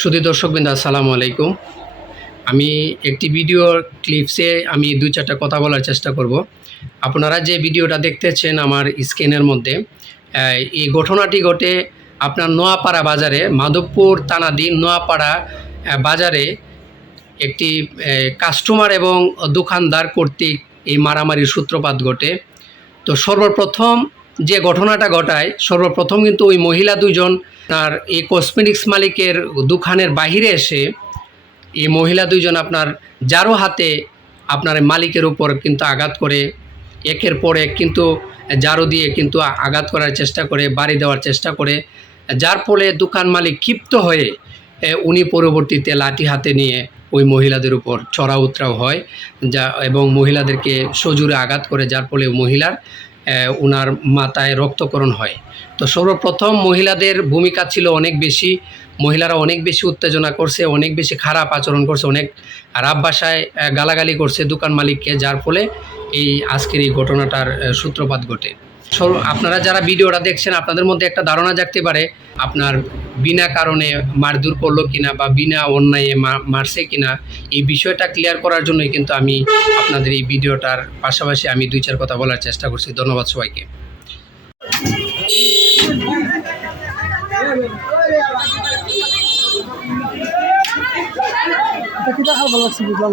সুধী দর্শকবৃন্দ, আসসালামু আলাইকুম। আমি একটি ভিডিওর ক্লিপসে আমি দু চারটা কথা বলার চেষ্টা করব। আপনারা যে ভিডিওটা দেখতেছেন আমার স্ক্রিনের মধ্যে এই ঘটনাটি ঘটে আপনার নোয়াপাড়া বাজারে, মাধবপুর তানাদি নোয়াপাড়া বাজারে একটি কাস্টমার এবং দোকানদার কর্তৃক এই মারামারির সূত্রপাত ঘটে। তো সর্বপ্রথম যে ঘটনাটা ঘটায়, সর্বপ্রথম কিন্তু ওই মহিলা দুজন তার এই কসমেটিক্স মালিকের দোকানের বাহিরে এসে এই মহিলা দুইজন আপনার যারো হাতে আপনার মালিকের উপর কিন্তু আঘাত করে, একের পর এক কিন্তু জারো দিয়ে কিন্তু আঘাত করার চেষ্টা করে, বাড়ি দেওয়ার চেষ্টা করে। যার ফলে দোকান মালিক ক্ষিপ্ত হয়ে উনি পরবর্তীতে লাঠি হাতে নিয়ে ওই মহিলাদের উপর চড়া উতরাও হয়, যা এবং মহিলাদেরকে সজুরে আঘাত করে, যার ফলে মহিলার ওনার মাথায় রক্তকরণ হয়। তো সর্বপ্রথম মহিলাদের ভূমিকা ছিল অনেক বেশি, মহিলারা অনেক বেশি উত্তেজনা করছে, অনেক বেশি খারাপ আচরণ করছে, অনেক রাব ভাষায় গালাগালি করছে দোকান মালিককে, যার ফলে এই আজকের এই ঘটনাটার সূত্রপাত ঘটে। আপনারা যারা ভিডিওটা দেখছেন, আপনাদের মধ্যে একটা ধারণা জাগতে পারে, আপনার বিনা কারণে মারধর করল কিনা বা বিনা অন্যায়ে মারছে কিনা, এই বিষয়টা ক্লিয়ার করার জন্যই কিন্তু আমি আপনাদের এই ভিডিওটার পাশাপাশি আমি দুই চার কথা বলার চেষ্টা করছি। ধন্যবাদ সবাইকে। দেখার ভালো লাগছে বুঝলাম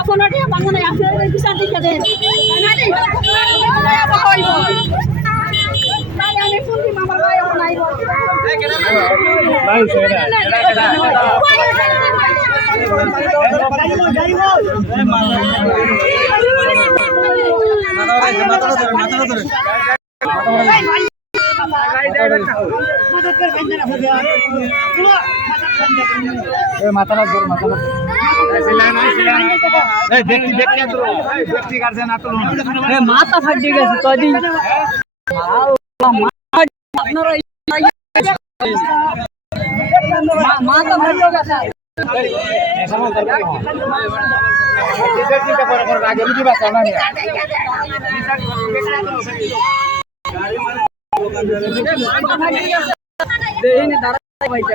একটা মহিলাকে আসলো মাথাটা ধর মাথাটা মাথা ফাটিয়ে গেছে তদি মাথা ফাটিয়ে গেছে। দেখিনি দাঁড়া ভাইটা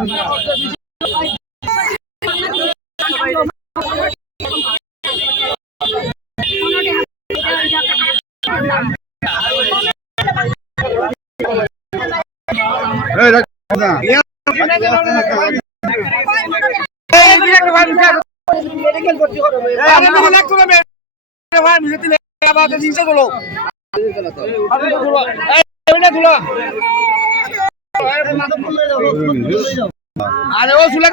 সবাই দাঁড়াইয়ে আরে ও সুলা